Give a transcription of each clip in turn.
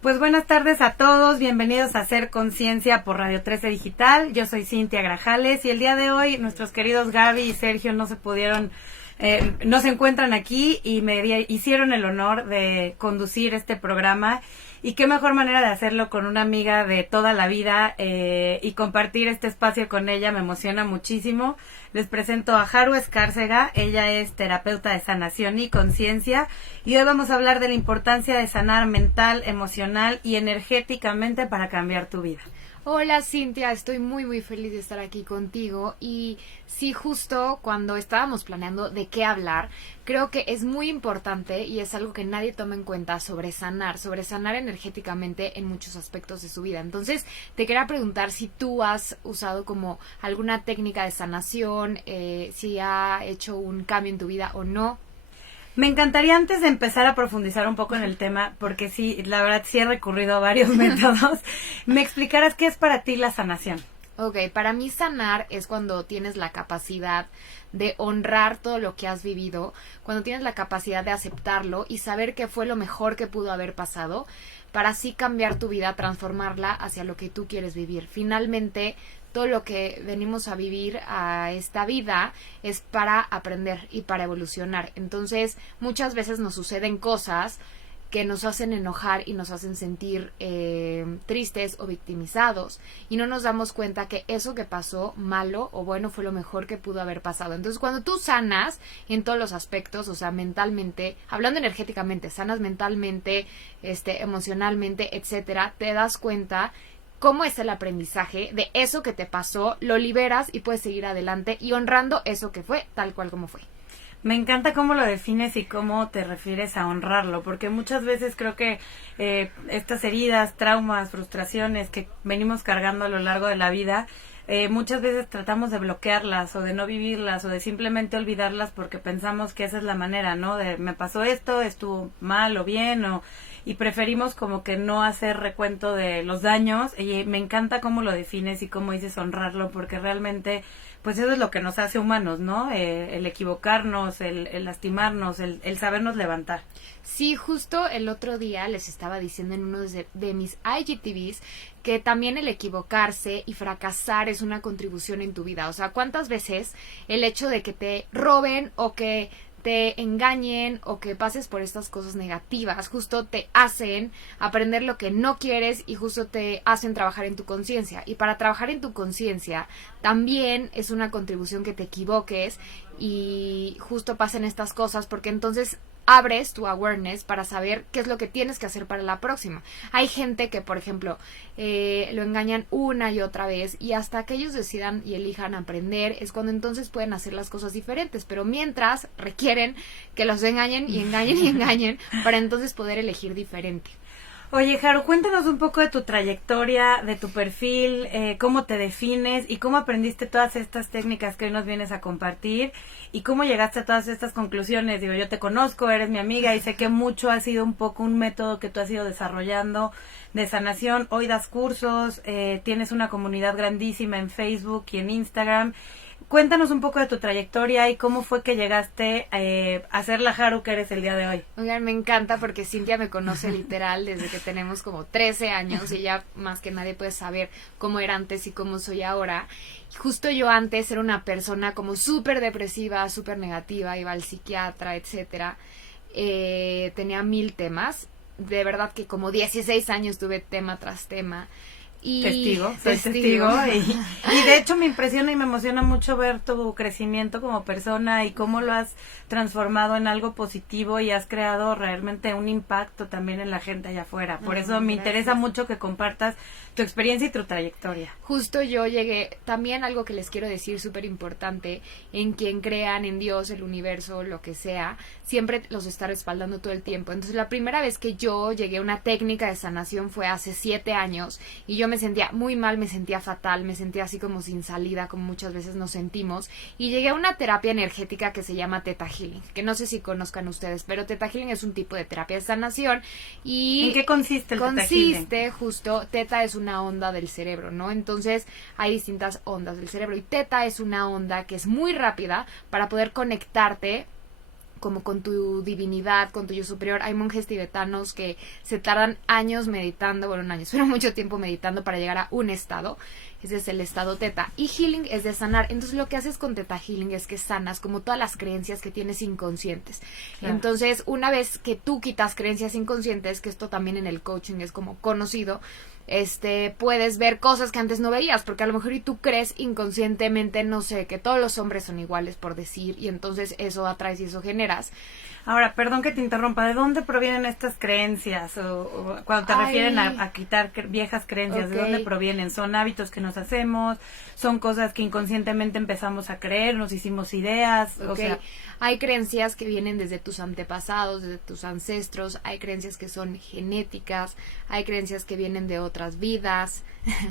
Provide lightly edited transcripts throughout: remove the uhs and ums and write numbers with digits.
Pues buenas tardes a todos, bienvenidos a Hacer Conciencia por Radio 13 Digital. Yo soy Cintia Grajales y el día de hoy nuestros queridos Gaby y Sergio no se encuentran aquí y me hicieron el honor de conducir este programa. Y qué mejor manera de hacerlo con una amiga de toda la vida y compartir este espacio con ella, me emociona muchísimo. Les presento a Haru Escárcega, ella es terapeuta de sanación y conciencia y hoy vamos a hablar de la importancia de sanar mental, emocional y energéticamente para cambiar tu vida. Hola Cintia, estoy muy feliz de estar aquí contigo y sí, justo cuando estábamos planeando de qué hablar, creo que es muy importante y es algo que nadie toma en cuenta sobre sanar energéticamente en muchos aspectos de su vida. Entonces, te quería preguntar si tú has usado como alguna técnica de sanación, si ha hecho un cambio en tu vida o no. Me encantaría antes de empezar a profundizar un poco en el tema, porque sí, la verdad sí he recurrido a varios métodos, me explicaras qué es para ti la sanación. Ok, para mí sanar es cuando tienes la capacidad de honrar todo lo que has vivido, cuando tienes la capacidad de aceptarlo y saber qué fue lo mejor que pudo haber pasado, para así cambiar tu vida, transformarla hacia lo que tú quieres vivir. Finalmente, todo lo que venimos a vivir a esta vida es para aprender y para evolucionar. Entonces, muchas veces nos suceden cosas que nos hacen enojar y nos hacen sentir tristes o victimizados y no nos damos cuenta que eso que pasó, malo o bueno, fue lo mejor que pudo haber pasado. Entonces, cuando tú sanas en todos los aspectos, o sea, mentalmente, hablando energéticamente, sanas mentalmente, emocionalmente, etcétera, te das cuenta cómo es el aprendizaje de eso que te pasó, lo liberas y puedes seguir adelante y honrando eso que fue tal cual como fue. Me encanta cómo lo defines y cómo te refieres a honrarlo, porque muchas veces creo que estas heridas, traumas, frustraciones que venimos cargando a lo largo de la vida, muchas veces tratamos de bloquearlas o de no vivirlas o de simplemente olvidarlas porque pensamos que esa es la manera, ¿no? De me pasó esto, estuvo mal o bien y preferimos como que no hacer recuento de los daños y me encanta cómo lo defines y cómo dices honrarlo porque realmente pues eso es lo que nos hace humanos, ¿no? El equivocarnos, el lastimarnos, el sabernos levantar. Sí, justo el otro día les estaba diciendo en uno de mis IGTVs que también el equivocarse y fracasar es una contribución en tu vida. O sea, ¿cuántas veces el hecho de que te roben o que te engañen o que pases por estas cosas negativas justo te hacen aprender lo que no quieres y justo te hacen trabajar en tu conciencia? Y para trabajar en tu conciencia también es una contribución que te equivoques y justo pasen estas cosas porque entonces abres tu awareness para saber qué es lo que tienes que hacer para la próxima. Hay gente que, por ejemplo, lo engañan una y otra vez y hasta que ellos decidan y elijan aprender es cuando entonces pueden hacer las cosas diferentes, pero mientras requieren que los engañen y engañen y engañen para entonces poder elegir diferente. Oye, Haru, cuéntanos un poco de tu trayectoria, de tu perfil, cómo te defines y cómo aprendiste todas estas técnicas que hoy nos vienes a compartir y cómo llegaste a todas estas conclusiones. Digo, yo te conozco, eres mi amiga y sé que mucho ha sido un poco un método que tú has ido desarrollando de sanación. Hoy das cursos, tienes una comunidad grandísima en Facebook y en Instagram. Cuéntanos un poco de tu trayectoria y cómo fue que llegaste a ser la Haru que eres el día de hoy. Oigan, me encanta porque Cintia me conoce literal desde que tenemos como 13 años y ya más que nadie puede saber cómo era antes y cómo soy ahora. Justo yo antes era una persona como súper depresiva, súper negativa, iba al psiquiatra, etcétera. Tenía 1000 temas. De verdad que como 16 años tuve tema tras tema. Soy testigo y de hecho me impresiona y me emociona mucho ver tu crecimiento como persona y cómo lo has transformado en algo positivo y has creado realmente un impacto también en la gente allá afuera. Por eso me interesa mucho que compartas tu experiencia y tu trayectoria. Justo yo llegué, también algo que les quiero decir súper importante, en quien crean, en Dios, el universo, lo que sea, siempre los está respaldando todo el tiempo. Entonces la primera vez que yo llegué a una técnica de sanación fue hace 7 años y yo me sentía muy mal, me sentía fatal, me sentía así como sin salida, como muchas veces nos sentimos, y llegué a una terapia energética que se llama Theta Healing, que no sé si conozcan ustedes, pero Theta Healing es un tipo de terapia de sanación. Y ¿en qué consiste el Theta Healing? Consiste justo, Theta es una onda del cerebro, ¿no? Entonces hay distintas ondas del cerebro y Theta es una onda que es muy rápida para poder conectarte como con tu divinidad, con tu yo superior. Hay monjes tibetanos que se tardan años meditando, bueno, no años, pero mucho tiempo meditando para llegar a un estado. Ese es el estado teta. Y healing es de sanar. Entonces lo que haces con teta healing es que sanas como todas las creencias que tienes inconscientes. Claro. Entonces, una vez que tú quitas creencias inconscientes, que esto también en el coaching es como conocido, puedes ver cosas que antes no veías, porque a lo mejor y tú crees inconscientemente, no sé, que todos los hombres son iguales, por decir, y entonces eso atraes y eso generas. Ahora, perdón que te interrumpa, ¿de dónde provienen estas creencias? O cuando te refieren a quitar viejas creencias, ¿de dónde provienen? ¿Son hábitos que nos hacemos? ¿Son cosas que inconscientemente empezamos a creer? ¿Nos hicimos ideas? O sea, hay creencias que vienen desde tus antepasados, desde tus ancestros, hay creencias que son genéticas, hay creencias que vienen de otras vidas.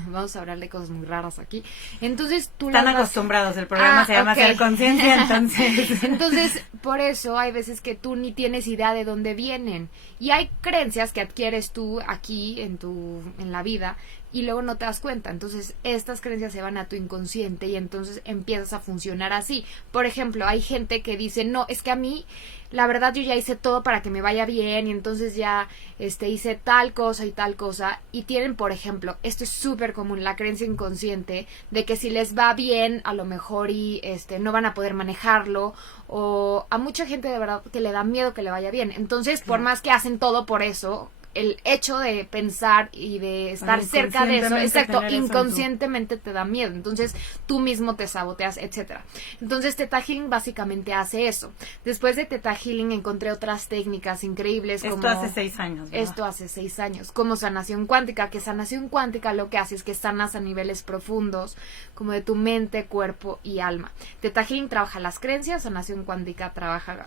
Vamos a hablar de cosas muy raras aquí. Entonces tú están acostumbrados, el programa se llama Ser Conciencia, entonces. Entonces, por eso hay veces que tú ni tienes idea de dónde vienen. Y hay creencias que adquieres tú aquí en la vida y luego no te das cuenta. Entonces, estas creencias se van a tu inconsciente y entonces empiezas a funcionar así. Por ejemplo, hay gente que dice, no, es que a mí, la verdad, yo ya hice todo para que me vaya bien y entonces ya hice tal cosa y tal cosa. Y tienen, por ejemplo, esto es súper común, la creencia inconsciente de que si les va bien, a lo mejor y no van a poder manejarlo. O a mucha gente de verdad que le da miedo que le vaya bien. Entonces, por más que hacen todo por eso, el hecho de pensar y de estar cerca de eso, exacto, inconscientemente te da miedo. Entonces, tú mismo te saboteas, etcétera. Entonces, Theta Healing básicamente hace eso. Después de Theta Healing encontré otras técnicas increíbles. Esto hace 6 años, ¿verdad? Esto hace 6 años. Como sanación cuántica, que sanación cuántica lo que hace es que sanas a niveles profundos, como de tu mente, cuerpo y alma. Theta Healing trabaja las creencias, sanación cuántica trabaja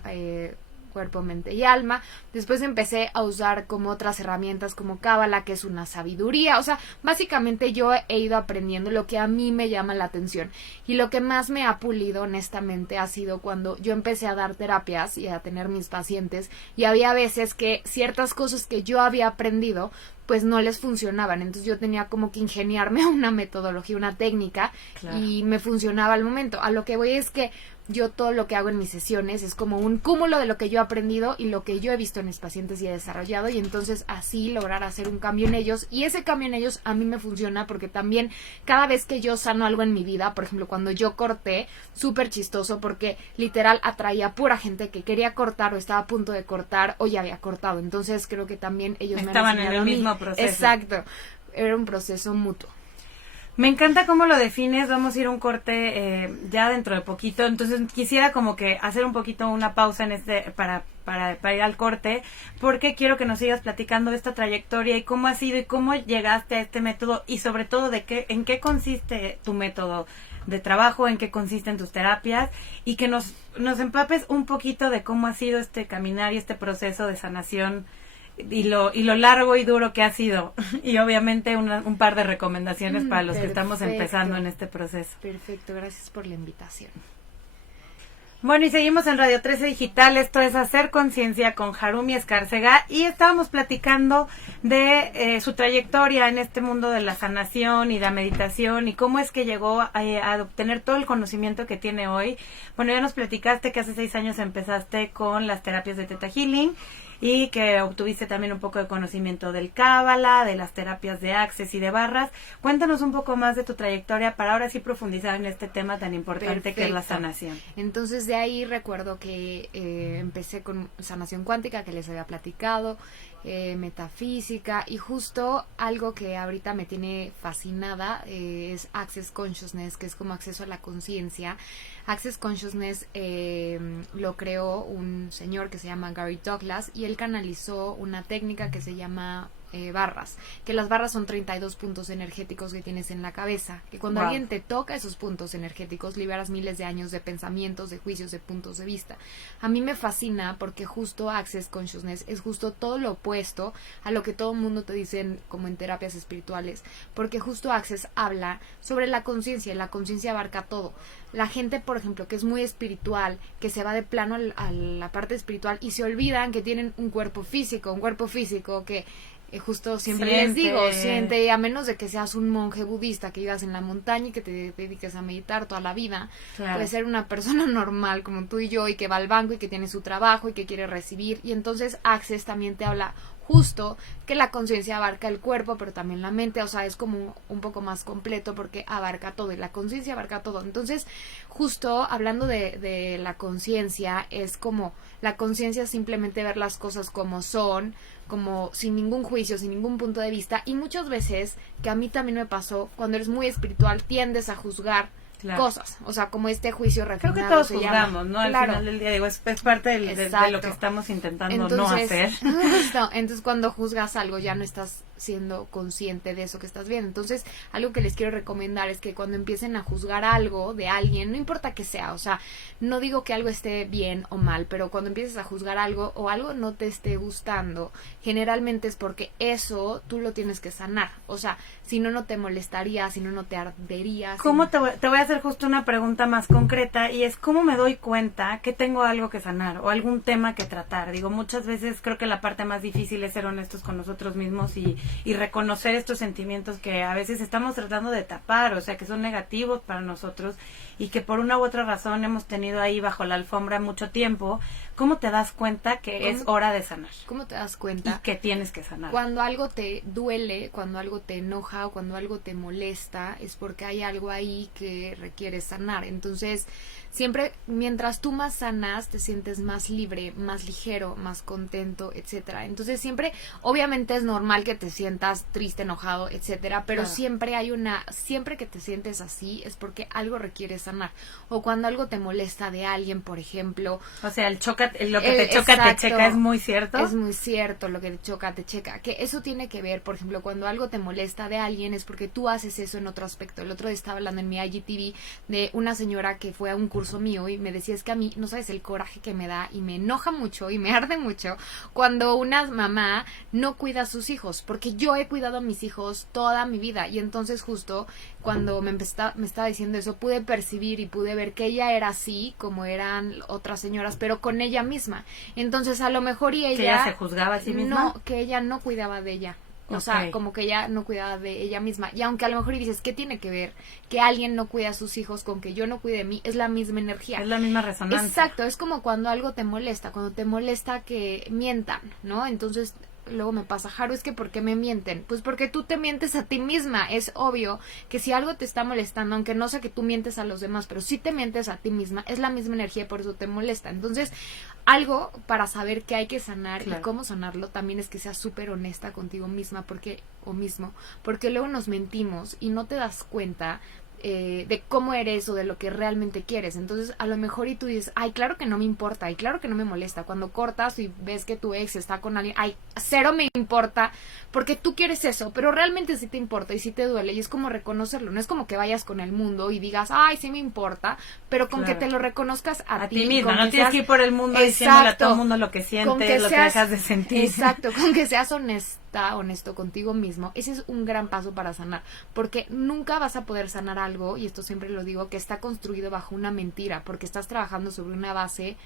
cuerpo, mente y alma. Después empecé a usar como otras herramientas como Cábala, que es una sabiduría. O sea, básicamente yo he ido aprendiendo lo que a mí me llama la atención. Y lo que más me ha pulido, honestamente, ha sido cuando yo empecé a dar terapias y a tener mis pacientes. Y había veces que ciertas cosas que yo había aprendido pues no les funcionaban, entonces yo tenía como que ingeniarme una metodología, una técnica, claro, y me funcionaba al momento. A lo que voy es que yo todo lo que hago en mis sesiones es como un cúmulo de lo que yo he aprendido y lo que yo he visto en mis pacientes y he desarrollado, y entonces así lograr hacer un cambio en ellos, y ese cambio en ellos a mí me funciona porque también cada vez que yo sano algo en mi vida, por ejemplo cuando yo corté, súper chistoso porque literal atraía pura gente que quería cortar o estaba a punto de cortar o ya había cortado, entonces creo que también ellos estaban en el mismo proceso. Exacto, era un proceso mutuo. Me encanta cómo lo defines. Vamos a ir a un corte ya dentro de poquito. Entonces quisiera como que hacer un poquito una pausa en para ir al corte, porque quiero que nos sigas platicando de esta trayectoria y cómo ha sido y cómo llegaste a este método, y sobre todo en qué consiste tu método de trabajo, en qué consisten tus terapias, y que nos empapes un poquito de cómo ha sido este caminar y este proceso de sanación y lo largo y duro que ha sido, y obviamente un par de recomendaciones para los que estamos empezando en este proceso. Perfecto, gracias por la invitación. Bueno, y seguimos en Radio 13 Digital. Esto es Hacer Conciencia con Harumi Escárcega, y estábamos platicando de su trayectoria en este mundo de la sanación y la meditación, y cómo es que llegó a obtener todo el conocimiento que tiene hoy. Bueno, ya nos platicaste que hace 6 años empezaste con las terapias de Theta Healing, y que obtuviste también un poco de conocimiento del Cábala, de las terapias de Access y de barras. Cuéntanos un poco más de tu trayectoria para ahora sí profundizar en este tema tan importante. Perfecto. Que es la sanación. Entonces de ahí recuerdo que empecé con sanación cuántica, que les había platicado, metafísica, y justo algo que ahorita me tiene fascinada es Access Consciousness, que es como acceso a la conciencia. Access Consciousness lo creó un señor que se llama Gary Douglas, y él canalizó una técnica que se llama barras, que las barras son 32 puntos energéticos que tienes en la cabeza, que cuando alguien te toca esos puntos energéticos liberas miles de años de pensamientos, de juicios, de puntos de vista. A mí me fascina porque justo Access Consciousness es justo todo lo opuesto a lo que todo el mundo te dicen como en terapias espirituales, porque justo Access habla sobre la conciencia, y la conciencia abarca todo. La gente, por ejemplo, que es muy espiritual, que se va de plano a la parte espiritual y se olvidan que tienen un cuerpo físico que justo siempre les digo, siente, a menos de que seas un monje budista que vivas en la montaña y que te dediques a meditar toda la vida, puedes ser una persona normal como tú y yo, y que va al banco y que tiene su trabajo y que quiere recibir. Y entonces Access también te habla justo que la conciencia abarca el cuerpo, pero también la mente, o sea, es como un poco más completo porque abarca todo, y la conciencia abarca todo. Entonces, justo hablando de la conciencia, es como la conciencia es simplemente ver las cosas como son, como sin ningún juicio, sin ningún punto de vista. Y muchas veces, que a mí también me pasó, cuando eres muy espiritual tiendes a juzgar cosas, o sea, como este juicio refinado. Creo que todos juzgamos, ¿no? Al final del día, digo, es parte de lo que estamos intentando entonces, no hacer. Entonces, cuando juzgas algo, ya no estás siendo consciente de eso que estás viendo. Entonces, algo que les quiero recomendar es que cuando empiecen a juzgar algo de alguien, no importa que sea, o sea, no digo que algo esté bien o mal, pero cuando empieces a juzgar algo o algo no te esté gustando, generalmente es porque eso tú lo tienes que sanar. O sea, si no, no te molestaría, si no, no te ardería. ¿Cómo te voy a hacer justo una pregunta más concreta, y es cómo me doy cuenta que tengo algo que sanar o algún tema que tratar? Digo, muchas veces creo que la parte más difícil es ser honestos con nosotros mismos y reconocer estos sentimientos que a veces estamos tratando de tapar, o sea, que son negativos para nosotros y que por una u otra razón hemos tenido ahí bajo la alfombra mucho tiempo. ¿Cómo te das cuenta que es hora de sanar? ¿Cómo te das cuenta? Y que tienes que sanar. Cuando algo te duele, cuando algo te enoja o cuando algo te molesta, es porque hay algo ahí que requiere sanar. Entonces, siempre, mientras tú más sanas, te sientes más libre, más ligero, más contento, etcétera. Entonces, siempre, obviamente es normal que te sientas triste, enojado, etcétera, pero siempre siempre que te sientes así, es porque algo requiere sanar. O cuando algo te molesta de alguien, por ejemplo. O sea, lo que te choca, exacto, te checa, ¿es muy cierto? Es muy cierto, lo que te choca, te checa. Que eso tiene que ver, por ejemplo, cuando algo te molesta de alguien, es porque tú haces eso en otro aspecto. El otro día estaba hablando en mi IGTV de una señora que fue a un curso mío y me decía, es que a mí, no sabes el coraje que me da y me enoja mucho y me arde mucho cuando una mamá no cuida a sus hijos, porque yo he cuidado a mis hijos toda mi vida. Y entonces justo cuando me estaba diciendo eso, pude percibir y pude ver que ella era así como eran otras señoras, pero con ella misma. Entonces, a lo mejor y ella... ¿Que ella se juzgaba a sí misma? No, que ella no cuidaba de ella. O sea, como que ella no cuidaba de ella misma. Y aunque a lo mejor dices, ¿qué tiene que ver que alguien no cuida a sus hijos con que yo no cuide de mí? Es la misma energía. Es la misma resonancia. Exacto, es como cuando algo te molesta, cuando te molesta que mientan, ¿no? Entonces, luego me pasa, Haru, es que ¿por qué me mienten? Pues porque tú te mientes a ti misma. Es obvio que si algo te está molestando, aunque no sea que tú mientes a los demás, pero si te mientes a ti misma, es la misma energía y por eso te molesta. Entonces, algo para saber que hay que sanar y cómo sanarlo también es que seas súper honesta contigo misma porque luego nos mentimos y no te das cuenta de cómo eres o de lo que realmente quieres. Entonces, a lo mejor y tú dices, ay, claro que no me importa y claro que no me molesta. Cuando cortas y ves que tu ex está con alguien, ay, cero me importa, porque tú quieres eso, pero realmente sí te importa y sí te duele, y es como reconocerlo. No es como que vayas con el mundo y digas, ay, sí me importa, pero con que te lo reconozcas a ti misma. No tienes que ir por el mundo diciéndole a todo el mundo lo que sientes, lo que dejas de sentir. Exacto, con que seas honesto contigo mismo. Ese es un gran paso para sanar, porque nunca vas a poder sanar algo, y esto siempre lo digo, que está construido bajo una mentira, porque estás trabajando sobre una base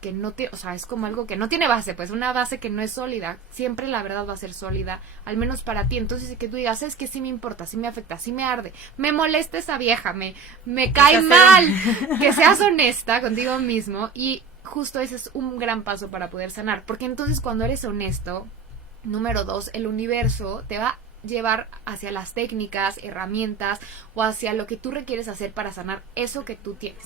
que no te, o sea, es como algo que no tiene base, pues una base que no es sólida. Siempre la verdad va a ser sólida, al menos para ti. Entonces, que tú digas, es que sí me importa, sí me afecta, sí me arde, me molesta esa vieja, me cae mal, que seas honesta contigo mismo. Y justo ese es un gran paso para poder sanar, porque entonces cuando eres honesto, número 2, el universo te va a llevar hacia las técnicas, herramientas o hacia lo que tú requieres hacer para sanar eso que tú tienes.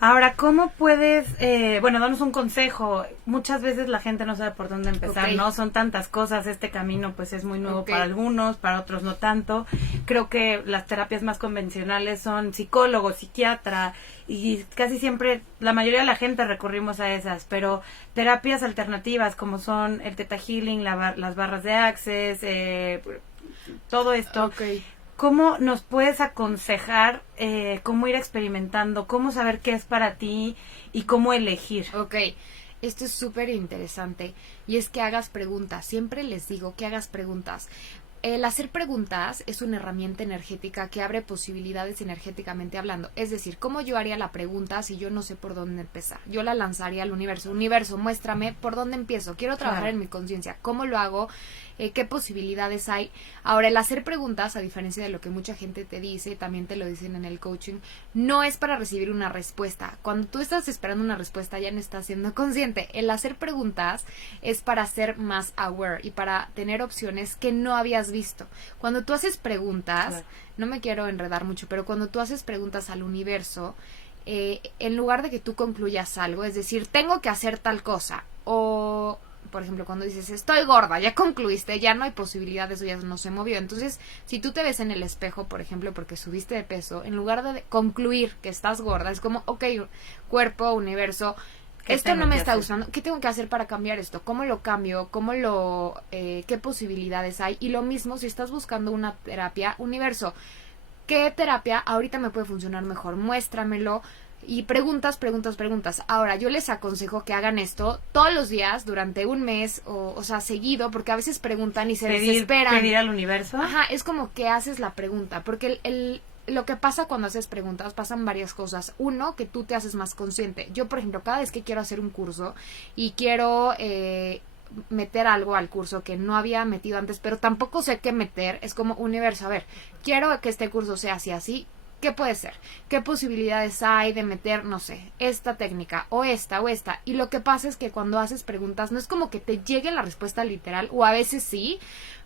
Ahora, ¿cómo puedes, danos un consejo? Muchas veces la gente no sabe por dónde empezar, ¿no? Son tantas cosas, este camino pues es muy nuevo para algunos, para otros no tanto. Creo que las terapias más convencionales son psicólogo, psiquiatra, y casi siempre, la mayoría de la gente recurrimos a esas, pero terapias alternativas como son el Theta Healing, las barras de Access, todo esto. ¿Cómo nos puedes aconsejar cómo ir experimentando, cómo saber qué es para ti y cómo elegir? Esto es súper interesante y es que hagas preguntas. Siempre les digo que hagas preguntas. el hacer preguntas es una herramienta energética que abre posibilidades energéticamente hablando. Es decir, ¿cómo yo haría la pregunta si yo no sé por dónde empezar? Yo la lanzaría al universo. Universo, muéstrame por dónde empiezo. Quiero trabajar en mi conciencia. ¿Cómo lo hago? ¿Qué posibilidades hay? Ahora, el hacer preguntas, a diferencia de lo que mucha gente te dice, también te lo dicen en el coaching, no es para recibir una respuesta. Cuando tú estás esperando una respuesta, ya no estás siendo consciente. El hacer preguntas es para ser más aware y para tener opciones que no habías visto. Cuando tú haces preguntas, no me quiero enredar mucho, pero cuando tú haces preguntas al universo, en lugar de que tú concluyas algo, es decir, tengo que hacer tal cosa, o por ejemplo, cuando dices, estoy gorda, ya concluiste, ya no hay posibilidad, eso ya no se movió. Entonces, si tú te ves en el espejo, por ejemplo, porque subiste de peso, en lugar de concluir que estás gorda, es como, ok, cuerpo, universo, esto no me está gustando, ¿qué tengo que hacer para cambiar esto? ¿Cómo lo cambio? ¿Qué posibilidades hay? Y lo mismo si estás buscando una terapia, universo, ¿qué terapia ahorita me puede funcionar mejor? Muéstramelo. Y preguntas. Ahora, yo les aconsejo que hagan esto todos los días durante un mes o sea, seguido, porque a veces preguntan y se desesperan. Pedir al universo. Ajá, es como que haces la pregunta, porque lo que pasa cuando haces preguntas, pasan varias cosas. Uno, que tú te haces más consciente. Yo, por ejemplo, cada vez que quiero hacer un curso y quiero meter algo al curso que no había metido antes, pero tampoco sé qué meter, es como universo, a ver, quiero que este curso sea así, ¿qué puede ser? ¿Qué posibilidades hay de meter, no sé, esta técnica o esta? Y lo que pasa es que cuando haces preguntas no es como que te llegue la respuesta literal, o a veces sí,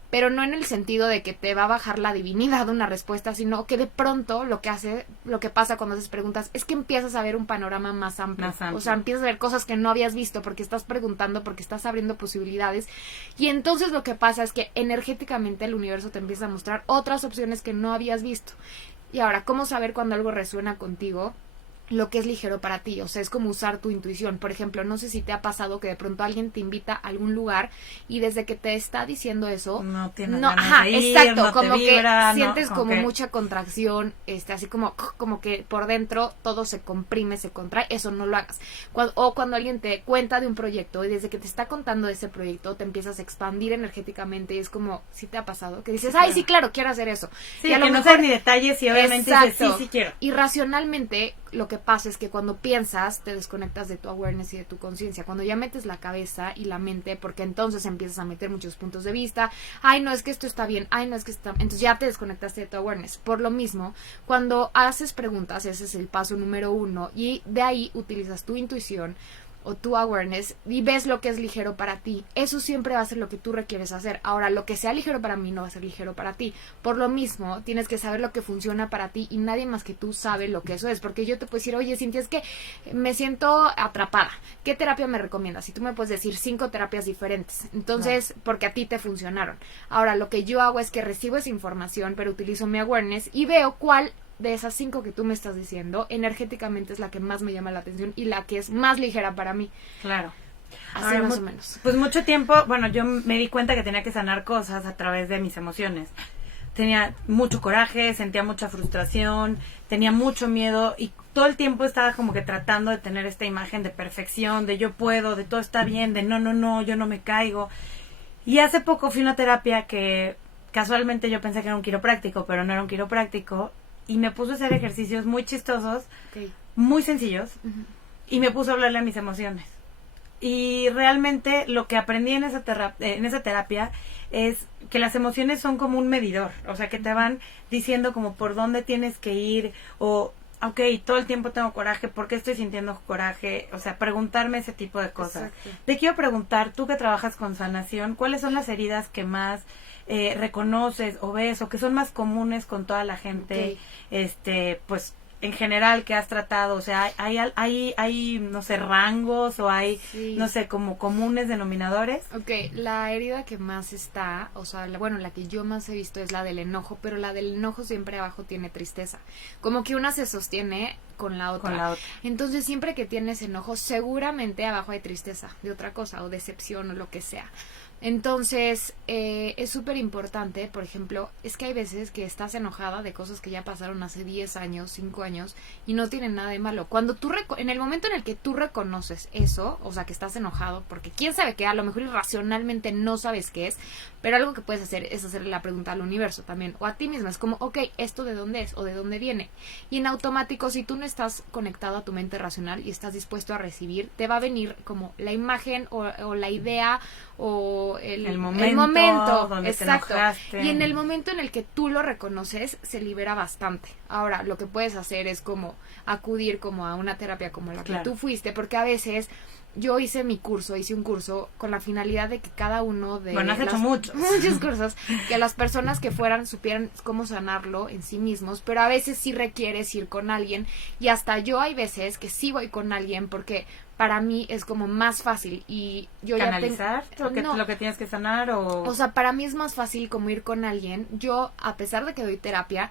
pero no en el sentido de que te va a bajar la divinidad una respuesta, sino que de pronto lo que pasa cuando haces preguntas es que empiezas a ver un panorama más amplio. O sea, empiezas a ver cosas que no habías visto porque estás preguntando, porque estás abriendo posibilidades, y entonces lo que pasa es que energéticamente el universo te empieza a mostrar otras opciones que no habías visto. Y ahora, ¿cómo saber cuando algo resuena contigo? Lo que es ligero para ti, o sea, es como usar tu intuición. Por ejemplo, no sé si te ha pasado que de pronto alguien te invita a algún lugar y desde que te está diciendo eso, no tienes ganas de ir, exacto, no como te vibra, que sientes como que mucha contracción, así como que por dentro todo se comprime, se contrae. Eso no lo hagas. Cuando alguien te cuenta de un proyecto y desde que te está contando de ese proyecto te empiezas a expandir energéticamente, y es como, ¿sí te ha pasado? Que dices, sí, claro, quiero hacer eso. Sí, y a que lo no mejor, sé ni detalles y obviamente dices, sí quiero. Y racionalmente lo que pasa es que cuando piensas te desconectas de tu awareness y de tu conciencia. Cuando ya metes la cabeza y la mente, porque entonces empiezas a meter muchos puntos de vista, no, es que esto está bien, no, es que está... Entonces ya te desconectaste de tu awareness. Por lo mismo, cuando haces preguntas, ese es el paso número 1, y de ahí utilizas tu intuición o tu awareness y ves lo que es ligero para ti. Eso siempre va a ser lo que tú requieres hacer. Ahora, lo que sea ligero para mí no va a ser ligero para ti. Por lo mismo, tienes que saber lo que funciona para ti, y nadie más que tú sabe lo que eso es. Porque yo te puedo decir, oye, Cintia, es que me siento atrapada. ¿Qué terapia me recomiendas? Y tú me puedes decir 5 terapias diferentes. Entonces, porque a ti te funcionaron. Ahora, lo que yo hago es que recibo esa información, pero utilizo mi awareness y veo cuál de esas 5 que tú me estás diciendo, energéticamente es la que más me llama la atención y la que es más ligera para mí. Claro. Así Ahora, más o menos. Pues mucho tiempo, bueno, yo me di cuenta que tenía que sanar cosas a través de mis emociones. Tenía mucho coraje, sentía mucha frustración, tenía mucho miedo y todo el tiempo estaba como que tratando de tener esta imagen de perfección, de yo puedo, de todo está bien, de no, yo no me caigo. Y hace poco fui a una terapia que casualmente yo pensé que era un quiropráctico, pero no era un quiropráctico. Y me puso a hacer ejercicios muy chistosos, muy sencillos, y me puso a hablarle a mis emociones. Y realmente lo que aprendí en esa terapia es que las emociones son como un medidor, o sea, que te van diciendo como por dónde tienes que ir, o, ok, todo el tiempo tengo coraje, ¿por qué estoy sintiendo coraje? O sea, preguntarme ese tipo de cosas. Exacto. Te quiero preguntar, tú que trabajas con sanación, ¿cuáles son las heridas que más reconoces o ves o que son más comunes con toda la gente, pues en general que has tratado? O sea, hay no sé, rangos o hay, no sé, como comunes denominadores. La herida que más está, o sea, la que yo más he visto es la del enojo, pero la del enojo siempre abajo tiene tristeza, como que una se sostiene con la otra. Entonces siempre que tienes enojo seguramente abajo hay tristeza de otra cosa o decepción o lo que sea. Entonces, es súper importante, por ejemplo, es que hay veces que estás enojada de cosas que ya pasaron hace 10 años, 5 años, y no tienen nada de malo. Cuando en el momento en el que tú reconoces eso, o sea, que estás enojado, porque quién sabe que a lo mejor irracionalmente no sabes qué es, pero algo que puedes hacer es hacerle la pregunta al universo también, o a ti misma, es como, ok, ¿esto de dónde es? ¿O de dónde viene? Y en automático, si tú no estás conectado a tu mente racional y estás dispuesto a recibir, te va a venir como la imagen o la idea o el momento donde exacto. te enojaste. Y en el momento en el que tú lo reconoces, se libera bastante. Ahora, lo que puedes hacer es como acudir como a una terapia como la que tú fuiste, porque a veces yo hice un curso con la finalidad de que cada uno de has hecho muchos cursos, que las personas que fueran supieran cómo sanarlo en sí mismos, pero a veces sí requieres ir con alguien, y hasta yo hay veces que sí voy con alguien porque para mí es como más fácil y yo ¿canalizar lo que tienes que sanar o sea, para mí es más fácil como ir con alguien. Yo, a pesar de que doy terapia,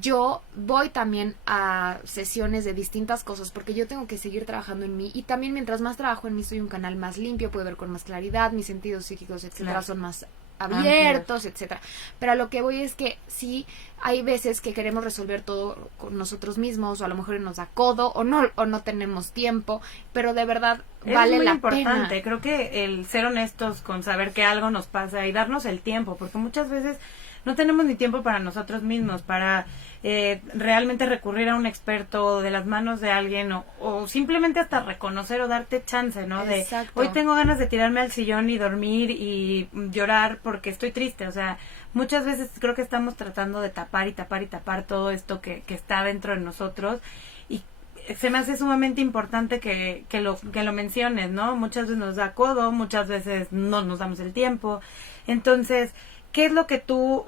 yo voy también a sesiones de distintas cosas porque yo tengo que seguir trabajando en mí, y también mientras más trabajo en mí soy un canal más limpio, puedo ver con más claridad, mis sentidos psíquicos, etcétera, son más abiertos, etcétera. Pero a lo que voy es que sí hay veces que queremos resolver todo con nosotros mismos, o a lo mejor nos da codo o no tenemos tiempo, pero de verdad vale la pena. Es muy importante, creo que el ser honestos con saber que algo nos pasa y darnos el tiempo, porque muchas veces no tenemos ni tiempo para nosotros mismos, para realmente recurrir a un experto, de las manos de alguien, o simplemente hasta reconocer o darte chance, ¿no? Exacto. De hoy tengo ganas de tirarme al sillón y dormir y llorar porque estoy triste. O sea, muchas veces creo que estamos tratando de tapar todo esto que está dentro de nosotros, y se me hace sumamente importante que lo menciones, ¿no? Muchas veces nos da codo, muchas veces no nos damos el tiempo. Entonces, ¿qué es lo que tú,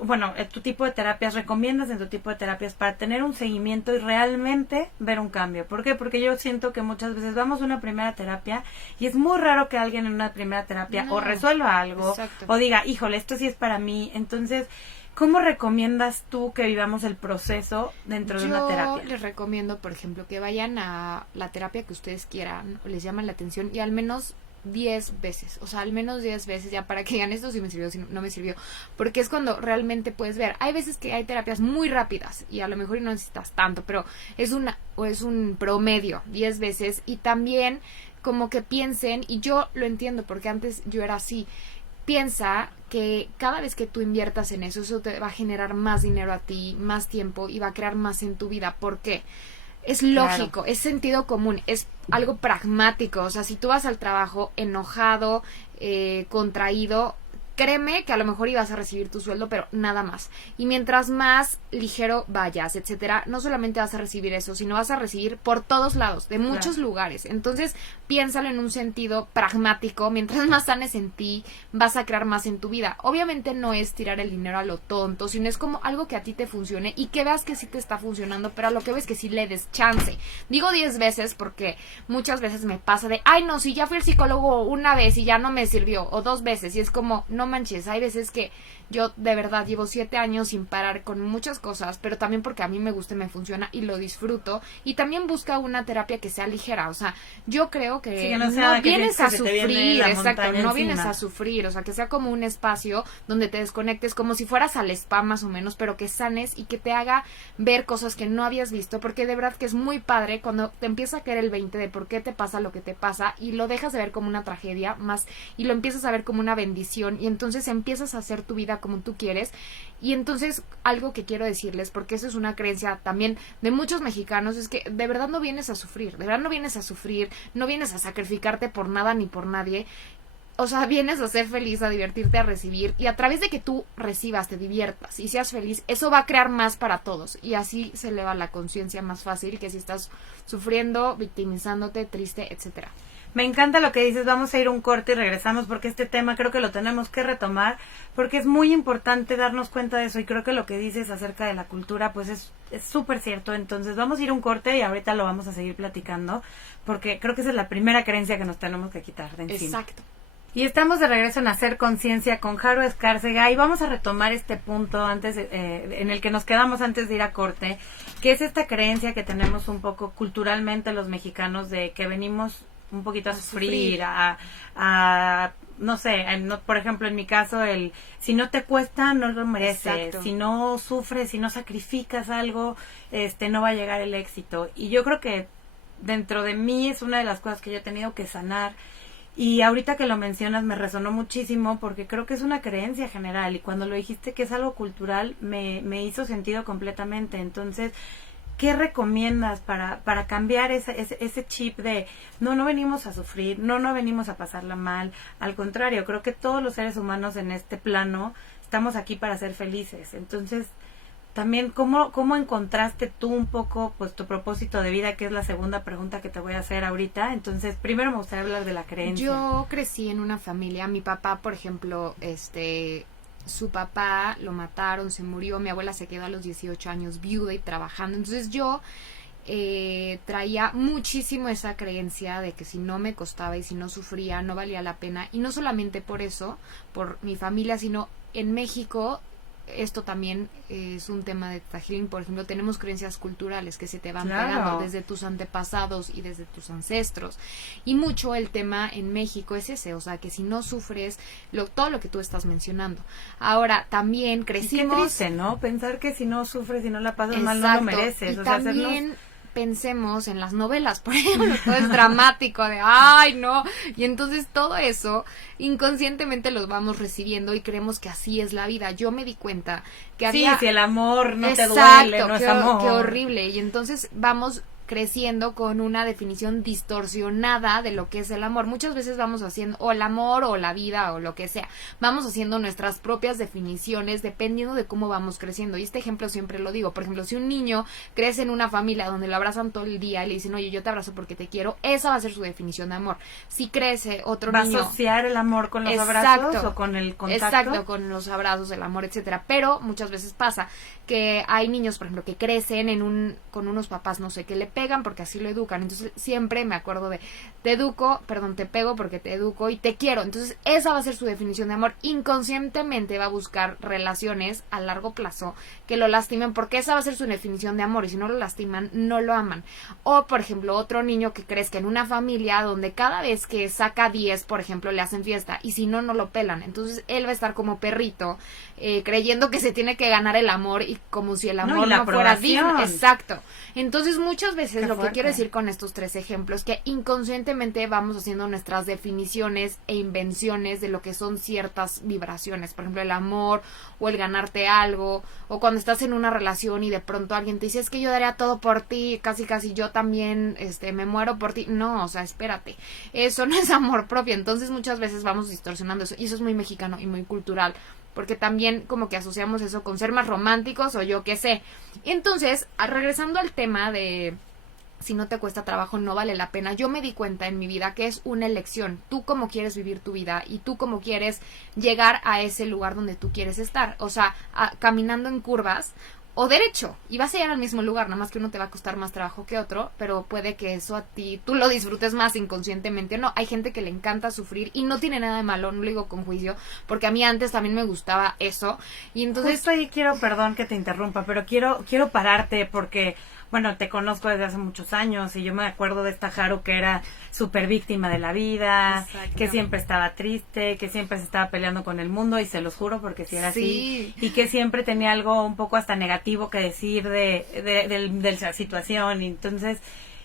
tu tipo de terapias recomiendas en tu tipo de terapias para tener un seguimiento y realmente ver un cambio? ¿Por qué? Porque yo siento que muchas veces vamos a una primera terapia y es muy raro que alguien en una primera terapia o resuelva algo, o diga, híjole, esto sí es para mí. Entonces, ¿cómo recomiendas tú que vivamos el proceso dentro de una terapia? Yo les recomiendo, por ejemplo, que vayan a la terapia que ustedes quieran o les llaman la atención, y al menos 10 veces, o sea, al menos 10 veces, ya para que digan esto sí me sirvió, si no me sirvió, porque es cuando realmente puedes ver. Hay veces que hay terapias muy rápidas y a lo mejor no necesitas tanto, pero es un promedio, 10 veces, y también como que piensen, y yo lo entiendo porque antes yo era así, piensa que cada vez que tú inviertas en eso te va a generar más dinero a ti, más tiempo, y va a crear más en tu vida. ¿Por qué? Es lógico, es sentido común, es algo pragmático. O sea, si tú vas al trabajo enojado, contraído, créeme que a lo mejor ibas a recibir tu sueldo, pero nada más. Y mientras más ligero vayas, etcétera, no solamente vas a recibir eso, sino vas a recibir por todos lados, de muchos lugares. Entonces, piénsalo en un sentido pragmático. Mientras más sanes en ti, vas a crear más en tu vida. Obviamente no es tirar el dinero a lo tonto, sino es como algo que a ti te funcione y que veas que sí te está funcionando, pero a lo que ves que sí le des chance. Digo 10 veces porque muchas veces me pasa de, ay no, si ya fui al psicólogo una vez y ya no me sirvió, o 2 veces, y es como, no manches, hay veces que yo de verdad llevo 7 años sin parar con muchas cosas, pero también porque a mí me gusta y me funciona y lo disfruto, y también busca una terapia que sea ligera. O sea, yo creo que, sí, no vienes a sufrir, exacto, no vienes a sufrir, o sea, que sea como un espacio donde te desconectes, como si fueras al spa más o menos, pero que sanes y que te haga ver cosas que no habías visto, porque de verdad que es muy padre cuando te empieza a caer el 20 de por qué te pasa lo que te pasa, y lo dejas de ver como una tragedia más, y lo empiezas a ver como una bendición, y entonces empiezas a hacer tu vida como tú quieres. Y entonces, algo que quiero decirles, porque eso es una creencia también de muchos mexicanos, es que de verdad no vienes a sufrir, de verdad no vienes a sufrir, no vienes a sacrificarte por nada ni por nadie. O sea, vienes a ser feliz, a divertirte, a recibir, y a través de que tú recibas, te diviertas y seas feliz, eso va a crear más para todos, y así se eleva la conciencia más fácil que si estás sufriendo, victimizándote, triste, etcétera. Me encanta lo que dices. Vamos a ir un corte y regresamos, porque este tema creo que lo tenemos que retomar, porque es muy importante darnos cuenta de eso, y creo que lo que dices acerca de la cultura pues es súper cierto. Entonces vamos a ir un corte y ahorita lo vamos a seguir platicando, porque creo que esa es la primera creencia que nos tenemos que quitar de encima. Exacto. Y estamos de regreso en Hacer Conciencia con Jaro Escárcega, y vamos a retomar este punto antes en el que nos quedamos antes de ir a corte, que es esta creencia que tenemos un poco culturalmente los mexicanos de que venimos un poquito a sufrir, a no sé, por ejemplo, en mi caso, si no te cuesta, no lo mereces. Exacto. Si no sufres, si no sacrificas algo, no va a llegar el éxito. Y yo creo que dentro de mí es una de las cosas que yo he tenido que sanar. Y ahorita que lo mencionas me resonó muchísimo porque creo que es una creencia general. Y cuando lo dijiste que es algo cultural, me hizo sentido completamente. Entonces, ¿qué recomiendas para cambiar ese chip de no venimos a sufrir, no venimos a pasarla mal? Al contrario, creo que todos los seres humanos en este plano estamos aquí para ser felices. Entonces, también, ¿cómo encontraste tú un poco pues tu propósito de vida? Que es la segunda pregunta que te voy a hacer ahorita. Entonces, primero me gustaría hablar de la creencia. Yo crecí en una familia, mi papá, por ejemplo, su papá lo mataron, se murió, mi abuela se quedó a los 18 años viuda y trabajando, entonces yo traía muchísimo esa creencia de que si no me costaba y si no sufría no valía la pena, y no solamente por eso, por mi familia, sino en México. Esto también es un tema de Theta Healing. Por ejemplo, tenemos creencias culturales que se te van pegando desde tus antepasados y desde tus ancestros. Y mucho el tema en México es ese, o sea, que si no sufres, todo lo que tú estás mencionando. Ahora, también crecimos... Qué triste, ¿no? Pensar que si no sufres y no la pasas mal, no lo mereces. Y o también... pensemos en las novelas, por ejemplo, todo es dramático de ¡ay, no! Y entonces todo eso inconscientemente los vamos recibiendo y creemos que así es la vida. Yo me di cuenta que había... Sí, si el amor no te duele, no es amor. Qué horrible. Y entonces vamos creciendo con una definición distorsionada de lo que es el amor. Muchas veces vamos haciendo, o el amor, o la vida, o lo que sea, vamos haciendo nuestras propias definiciones dependiendo de cómo vamos creciendo. Y este ejemplo siempre lo digo. Por ejemplo, si un niño crece en una familia donde lo abrazan todo el día y le dicen, oye, yo te abrazo porque te quiero, esa va a ser su definición de amor. Si crece otro niño... ¿Va a asociar el amor con los abrazos o con el contacto? Exacto, con los abrazos, el amor, etcétera. Pero muchas veces pasa que hay niños, por ejemplo, que crecen con unos papás, no sé, que le pegan porque así lo educan. Entonces siempre me acuerdo de te pego porque te educo y te quiero. Entonces esa va a ser su definición de amor. Inconscientemente va a buscar relaciones a largo plazo que lo lastimen porque esa va a ser su definición de amor, y si no lo lastiman, no lo aman. O por ejemplo, otro niño que crezca en una familia donde cada vez que saca 10, por ejemplo, le hacen fiesta, y si no, no lo pelan. Entonces él va a estar como perrito, creyendo que se tiene que ganar el amor, y como si el amor no fuera digno. Exacto. Entonces muchas veces lo que quiero decir con estos 3 ejemplos, que inconscientemente vamos haciendo nuestras definiciones e invenciones de lo que son ciertas vibraciones. Por ejemplo, el amor, o el ganarte algo, o cuando estás en una relación y de pronto alguien te dice, es que yo daría todo por ti, casi yo también me muero por ti. No, o sea, espérate, eso no es amor propio. Entonces muchas veces vamos distorsionando eso, y eso es muy mexicano y muy cultural, porque también como que asociamos eso con ser más románticos o yo qué sé. Entonces, regresando al tema de si no te cuesta trabajo, no vale la pena. Yo me di cuenta en mi vida que es una elección. Tú cómo quieres vivir tu vida y tú cómo quieres llegar a ese lugar donde tú quieres estar. O sea, caminando en curvas o derecho, y vas a llegar al mismo lugar, nada más que uno te va a costar más trabajo que otro, pero puede que eso a ti, tú lo disfrutes más inconscientemente. No, hay gente que le encanta sufrir y no tiene nada de malo, no lo digo con juicio, porque a mí antes también me gustaba eso, y entonces... Justo ahí perdón que te interrumpa, pero quiero pararte porque... Bueno, te conozco desde hace muchos años y yo me acuerdo de esta Haru que era súper víctima de la vida, que siempre estaba triste, que siempre se estaba peleando con el mundo, y se los juro porque si era así, y que siempre tenía algo un poco hasta negativo que decir de la situación, y entonces,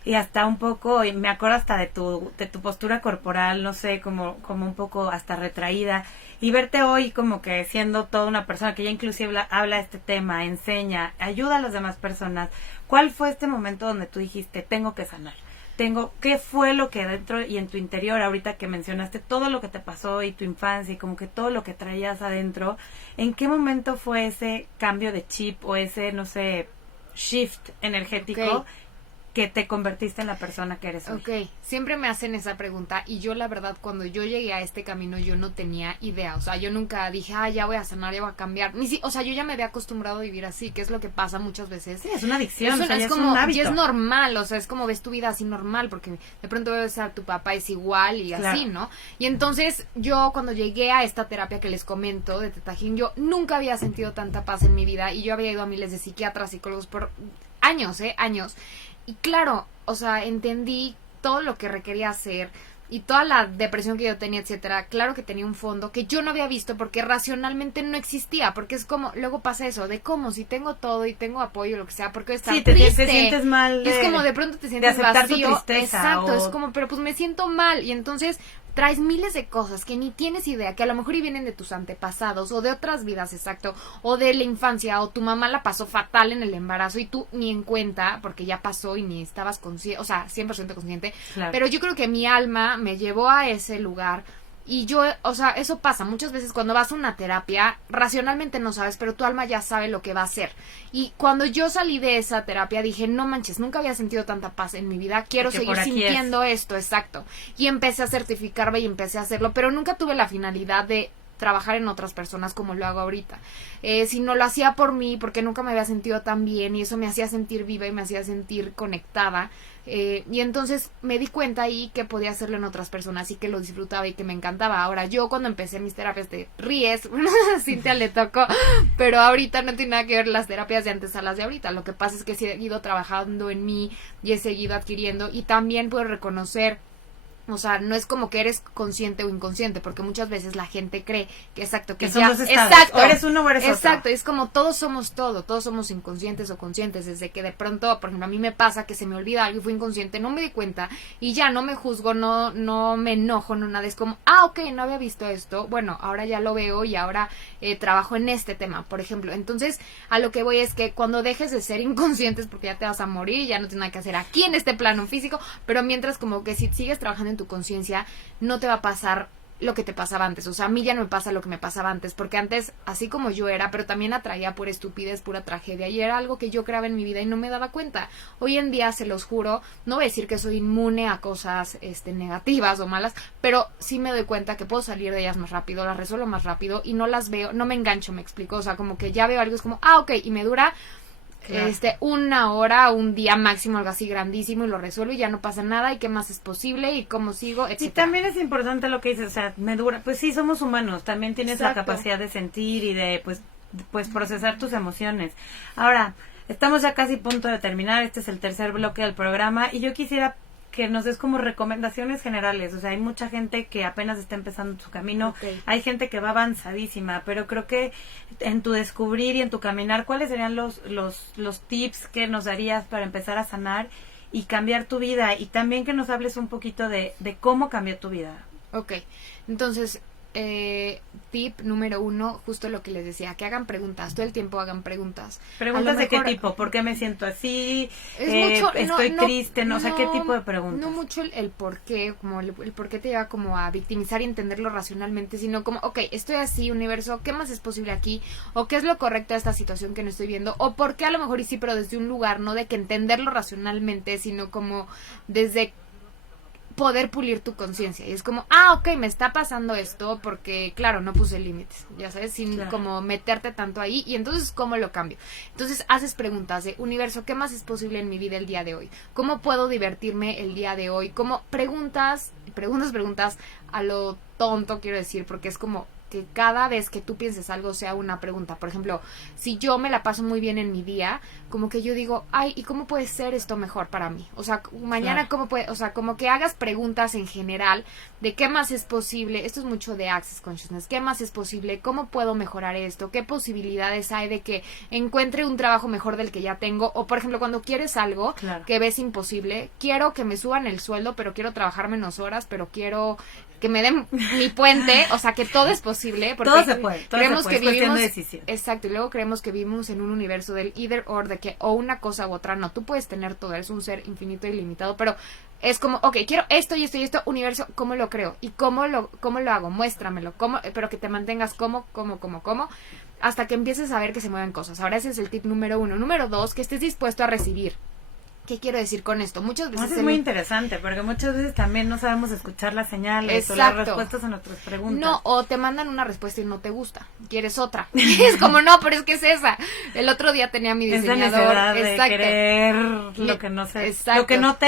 y hasta un poco, y me acuerdo hasta de tu postura corporal, no sé, como un poco hasta retraída, y verte hoy como que siendo toda una persona que ya inclusive habla de este tema, enseña, ayuda a las demás personas. ¿Cuál fue este momento donde tú dijiste, tengo que sanar? ¿Qué fue lo que adentro y en tu interior, ahorita que mencionaste todo lo que te pasó y tu infancia y como que todo lo que traías adentro, en qué momento fue ese cambio de chip o ese, no sé, shift energético que te convertiste en la persona que eres hoy? Ok, siempre me hacen esa pregunta, y yo la verdad cuando yo llegué a este camino yo no tenía idea, o sea, yo nunca dije, ya voy a sanar, ya voy a cambiar, o sea, yo ya me había acostumbrado a vivir así, que es lo que pasa muchas veces. Sí, es una adicción, es como un hábito. Y es normal, o sea, es como ves tu vida así normal, porque de pronto ves a tu papá es igual y claro, así, ¿no? Y entonces yo cuando llegué a esta terapia que les comento de Theta Healing, yo nunca había sentido tanta paz en mi vida, y yo había ido a miles de psiquiatras, psicólogos por años, años. Y claro, o sea, entendí todo lo que requería hacer y toda la depresión que yo tenía, etcétera, claro que tenía un fondo que yo no había visto porque racionalmente no existía, porque es como, luego pasa eso, de cómo, si tengo todo y tengo apoyo, lo que sea, porque estar triste. Te sientes mal Y es como de pronto te sientes aceptar vacío. tu tristeza, exacto, o... es como, pero pues me siento mal, y entonces traes miles de cosas que ni tienes idea, que a lo mejor y vienen de tus antepasados o de otras vidas, exacto, o de la infancia, o tu mamá la pasó fatal en el embarazo y tú ni en cuenta, porque ya pasó y ni estabas consciente, o sea, 100% consciente, Claro. pero yo creo que mi alma me llevó a ese lugar. Y yo, o sea, eso pasa muchas veces cuando vas a una terapia, racionalmente no sabes, pero tu alma ya sabe lo que va a hacer. Y cuando yo salí de esa terapia dije, no manches, nunca había sentido tanta paz en mi vida, quiero seguir sintiendo esto, exacto. Y empecé a certificarme y empecé a hacerlo, pero nunca tuve la finalidad de trabajar en otras personas como lo hago ahorita. Sino lo hacía por mí, porque nunca me había sentido tan bien y eso me hacía sentir viva y me hacía sentir conectada. Y entonces me di cuenta ahí que podía hacerlo en otras personas y que lo disfrutaba y que me encantaba. Ahora, yo cuando empecé mis terapias te ríes, bueno, a Cintia le tocó, pero ahorita no tiene nada que ver las terapias de antes a las de ahorita. Lo que pasa es que he seguido trabajando en mí y he seguido adquiriendo y también puedo reconocer. O sea, no es como que eres consciente o inconsciente, porque muchas veces la gente cree que exacto, que son ya, dos estados. exacto, O eres uno o eres exacto, otro. es como todos somos todo, todos somos inconscientes o conscientes, desde que de pronto, por ejemplo, a mí me pasa que se me olvida algo y fui inconsciente, no me di cuenta y ya no me juzgo, no me enojo, no nada, es como, ok, no había visto esto, bueno, ahora ya lo veo y ahora trabajo en este tema, por ejemplo. Entonces, a lo que voy es que cuando dejes de ser inconscientes, porque ya te vas a morir y ya no tienes nada que hacer aquí en este plano físico, pero mientras como que si sigues trabajando en tu conciencia, no te va a pasar lo que te pasaba antes. O sea, a mí ya no me pasa lo que me pasaba antes, porque antes, así como yo era, pero también atraía pura estupidez, pura tragedia, y era algo que yo creaba en mi vida y no me daba cuenta. Hoy en día, se los juro, no voy a decir que soy inmune a cosas negativas o malas, pero sí me doy cuenta que puedo salir de ellas más rápido, las resuelvo más rápido y no las veo, no me engancho, me explico. O sea, como que ya veo algo, es como, ok, y me dura Claro. una hora, un día máximo, algo así grandísimo, y lo resuelvo y ya no pasa nada, y qué más es posible y cómo sigo, etcétera. Y también es importante lo que dices, o sea, me dura, pues sí, somos humanos, también tienes Exacto. la capacidad de sentir y de pues procesar tus emociones. Ahora, estamos ya casi a punto de terminar, este es el tercer bloque del programa y yo quisiera que nos des como recomendaciones generales. O sea, hay mucha gente que apenas está empezando su camino, Okay. hay gente que va avanzadísima, pero creo que en tu descubrir y en tu caminar, ¿cuáles serían los tips que nos darías para empezar a sanar y cambiar tu vida? Y también que nos hables un poquito de cómo cambió tu vida. Ok, entonces, tip número 1, justo lo que les decía, que hagan preguntas, todo el tiempo hagan preguntas. ¿Preguntas de qué mejor, tipo? ¿Por qué me siento así? Es mucho, ¿Estoy triste? No, o sea, ¿qué tipo de preguntas? No mucho el por qué, como el por qué te lleva como a victimizar y entenderlo racionalmente, sino como, ok, estoy así, universo, ¿qué más es posible aquí? ¿O qué es lo correcto de esta situación que no estoy viendo? ¿O por qué a lo mejor y sí, pero desde un lugar, no de que entenderlo racionalmente, sino como desde poder pulir tu conciencia? Y es como, ok, me está pasando esto porque, claro, no puse límites, ya sabes, sin Claro. como meterte tanto ahí. Y entonces, ¿cómo lo cambio? Entonces, haces preguntas de, universo, ¿qué más es posible en mi vida el día de hoy? ¿Cómo puedo divertirme el día de hoy? Como preguntas a lo tonto, quiero decir, porque es como que cada vez que tú pienses algo sea una pregunta. Por ejemplo, si yo me la paso muy bien en mi día, como que yo digo, ¿y cómo puede ser esto mejor para mí? O sea, mañana, Claro. ¿cómo puede? O sea, como que hagas preguntas en general de qué más es posible. Esto es mucho de Access Consciousness. ¿Qué más es posible? ¿Cómo puedo mejorar esto? ¿Qué posibilidades hay de que encuentre un trabajo mejor del que ya tengo? O, por ejemplo, cuando quieres algo Claro. que ves imposible, quiero que me suban el sueldo, pero quiero trabajar menos horas, pero quiero que me den mi puente, o sea, que todo es posible, porque Todo se puede, creemos que es cuestión vivimos, de decisión. exacto, y luego creemos que vivimos en un universo del either or, de que o una cosa u otra. No, tú puedes tener todo, eres un ser infinito y ilimitado, pero es como, ok, quiero esto y esto y esto, universo, ¿cómo lo creo? ¿Y cómo lo hago? Muéstramelo, ¿cómo? Pero que te mantengas cómo, hasta que empieces a ver que se mueven cosas. Ahora ese es el tip número 1. Número 2, que estés dispuesto a recibir. ¿Qué quiero decir con esto? Muchas veces Eso es muy interesante, porque muchas veces también no sabemos escuchar las señales o las Exacto. respuestas a nuestras preguntas. No, o te mandan una respuesta y no te gusta, quieres otra. Es como, no, pero es que es esa. El otro día tenía mi Esa diseñador, necesidad de exacto. querer lo que no sé, Exacto.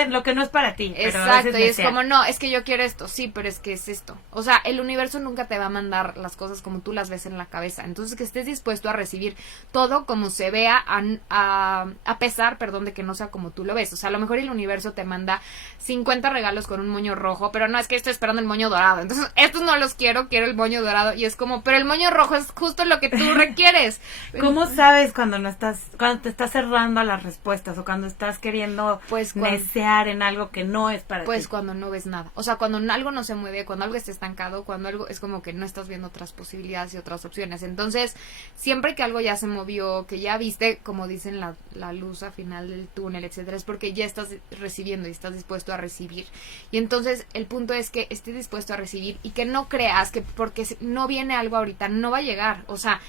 lo que no es para ti. Pero a Exacto, veces y es desea. como, no, es que yo quiero esto, sí, pero es que es esto. O sea, el universo nunca te va a mandar las cosas como tú las ves en la cabeza. Entonces, que estés dispuesto a recibir todo como se vea, a pesar, perdón, de que no sea como tú lo ves. O sea, a lo mejor el universo te manda 50 regalos con un moño rojo, pero no, es que estoy esperando el moño dorado. Entonces, estos no los quiero el moño dorado. Y es como, pero el moño rojo es justo lo que tú requieres. ¿Cómo sabes cuando te estás cerrando a las respuestas o cuando estás queriendo necear en algo que no es para ti? Pues cuando no ves nada. O sea, cuando algo no se mueve, cuando algo está estancado, cuando algo es como que no estás viendo otras posibilidades y otras opciones. Entonces, siempre que algo ya se movió, que ya viste, como dicen, la luz al final del túnel, etcétera, es porque ya estás recibiendo y estás dispuesto a recibir. Y entonces, el punto es que estés dispuesto a recibir y que no creas que porque no viene algo ahorita, no va a llegar. O sea,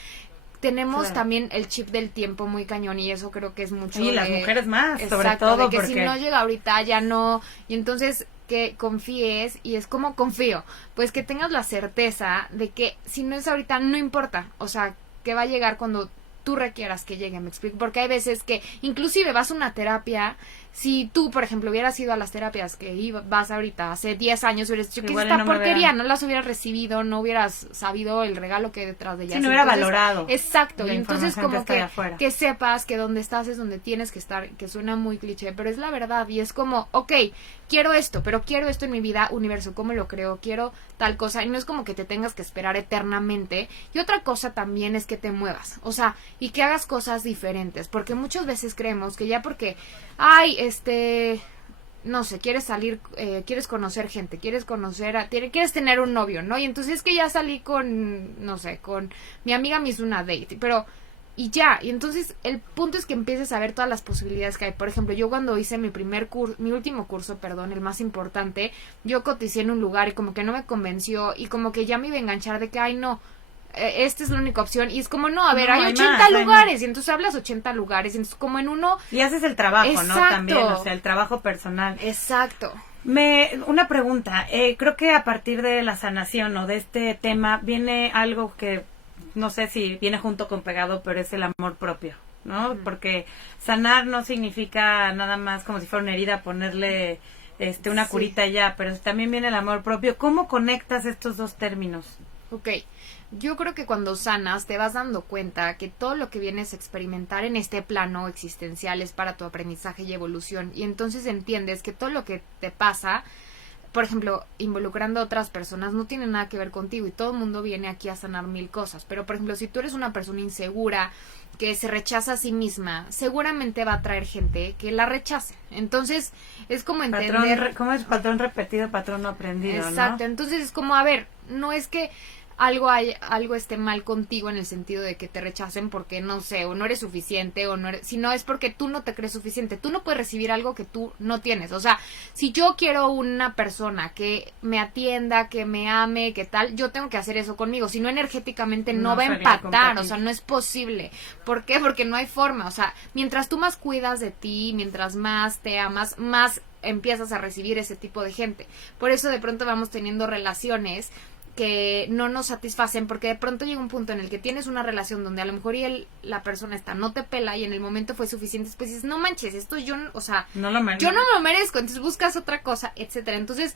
tenemos también el chip del tiempo muy cañón y eso creo que es mucho. Y las mujeres más, exacto, sobre todo. De que si no llega ahorita, ya no. Y entonces que confíes, y es como confío, pues que tengas la certeza de que si no es ahorita, no importa. O sea, que va a llegar cuando tú requieras que llegue, me explico, porque hay veces que inclusive vas a una terapia, si tú, por ejemplo, hubieras ido a las terapias que vas ahorita, hace 10 años, hubieras dicho, ¿qué es esta porquería? No las hubieras recibido, no hubieras sabido el regalo que hay detrás de ellas. Sí, no hubiera valorado. Exacto, y entonces como que sepas que donde estás es donde tienes que estar, que suena muy cliché, pero es la verdad, y es como, ok, quiero esto, pero quiero esto en mi vida, universo, ¿cómo lo creo? Quiero tal cosa, y no es como que te tengas que esperar eternamente. Y otra cosa también es que te muevas, o sea, y que hagas cosas diferentes, porque muchas veces creemos que ya porque, no sé, quieres salir, quieres conocer gente, quieres tener un novio, ¿no? Y entonces es que ya salí con, no sé, con mi amiga me hizo una date, pero y ya, y entonces el punto es que empieces a ver todas las posibilidades que hay. Por ejemplo, yo cuando hice mi último curso, el más importante, yo coticé en un lugar y como que no me convenció y como que ya me iba a enganchar de que, ay no, esta es la única opción, y es como, no, a ver, hay 80 lugares, y entonces hablas 80 lugares, y entonces como en uno. Y haces el trabajo, ¿no? También, o sea, el trabajo personal. Exacto. Una pregunta, creo que a partir de la sanación o de este tema viene algo que no sé si viene junto con pegado, pero es el amor propio, ¿no? Porque sanar no significa nada más como si fuera una herida ponerle una curita ya, pero también viene el amor propio. ¿Cómo conectas estos dos términos? Ok, yo creo que cuando sanas te vas dando cuenta que todo lo que vienes a experimentar en este plano existencial es para tu aprendizaje y evolución, y entonces entiendes que todo lo que te pasa, por ejemplo, involucrando a otras personas, no tiene nada que ver contigo, y todo el mundo viene aquí a sanar 1000 cosas. Pero, por ejemplo, si tú eres una persona insegura, que se rechaza a sí misma, seguramente va a traer gente que la rechace. Entonces, es como entender. ¿Cómo es patrón repetido, patrón no aprendido? Exacto, ¿no? Entonces es como, a ver, no es que algo esté mal contigo en el sentido de que te rechacen porque, no sé, o no eres suficiente, sino es porque tú no te crees suficiente. Tú no puedes recibir algo que tú no tienes. O sea, si yo quiero una persona que me atienda, que me ame, que tal, yo tengo que hacer eso conmigo. Si no, energéticamente no va a empatar. O sea, no es posible. ¿Por qué? Porque no hay forma. O sea, mientras tú más cuidas de ti, mientras más te amas, más empiezas a recibir ese tipo de gente. Por eso de pronto vamos teniendo relaciones que no nos satisfacen, porque de pronto llega un punto en el que tienes una relación donde a lo mejor la persona no te pela, y en el momento fue suficiente, después dices, no manches, esto yo no lo merezco, entonces buscas otra cosa, etcétera. Entonces,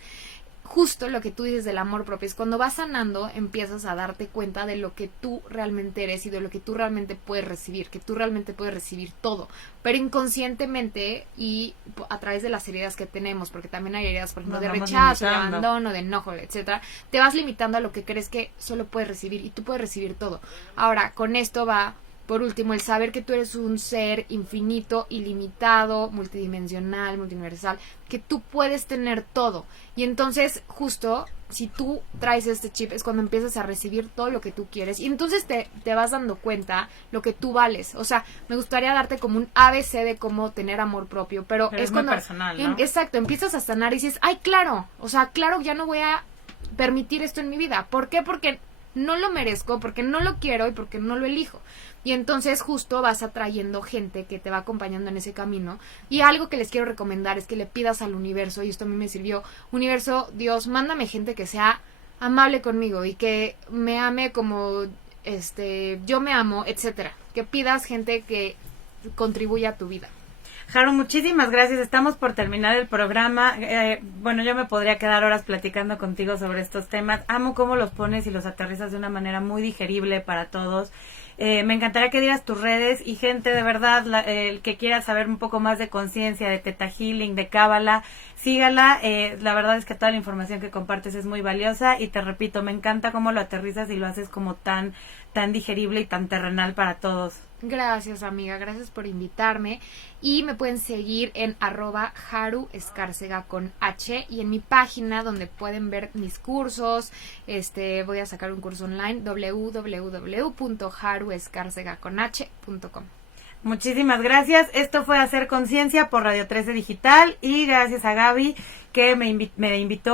justo lo que tú dices del amor propio es cuando vas sanando, empiezas a darte cuenta de lo que tú realmente eres y de lo que tú realmente puedes recibir, que tú realmente puedes recibir todo, pero inconscientemente y a través de las heridas que tenemos, porque también hay heridas, por ejemplo, de rechazo, de abandono, de enojo, etcétera, te vas limitando a lo que crees que solo puedes recibir, y tú puedes recibir todo. Ahora, con esto va, por último, el saber que tú eres un ser infinito, ilimitado, multidimensional, multiuniversal, que tú puedes tener todo. Y entonces, justo, si tú traes este chip, es cuando empiezas a recibir todo lo que tú quieres. Y entonces te vas dando cuenta lo que tú vales. O sea, me gustaría darte como un ABC de cómo tener amor propio, pero es cuando... muy personal, ¿no? Exacto, empiezas a sanar y dices, ay, claro, o sea, claro, ya no voy a permitir esto en mi vida. ¿Por qué? Porque no lo merezco, porque no lo quiero y porque no lo elijo. Y entonces justo vas atrayendo gente que te va acompañando en ese camino. Y algo que les quiero recomendar es que le pidas al universo, y esto a mí me sirvió: universo, Dios, mándame gente que sea amable conmigo y que me ame como yo me amo, etcétera. Que pidas gente que contribuya a tu vida. Jaro, muchísimas gracias. Estamos por terminar el programa. Bueno, yo me podría quedar horas platicando contigo sobre estos temas. Amo cómo los pones y los aterrizas de una manera muy digerible para todos. Me encantaría que dieras tus redes y gente de verdad, el que quiera saber un poco más de conciencia, de Theta Healing, de Cábala, sígala. La verdad es que toda la información que compartes es muy valiosa y te repito, me encanta cómo lo aterrizas y lo haces como tan digerible y tan terrenal para todos. Gracias, amiga, gracias por invitarme. Y me pueden seguir en @haruescárcega con H, y en mi página donde pueden ver mis cursos. Voy a sacar un curso online, www.haruescarcegaconh.com. Muchísimas gracias. Esto fue Hacer Conciencia por Radio 13 Digital y gracias a Gaby que me invitó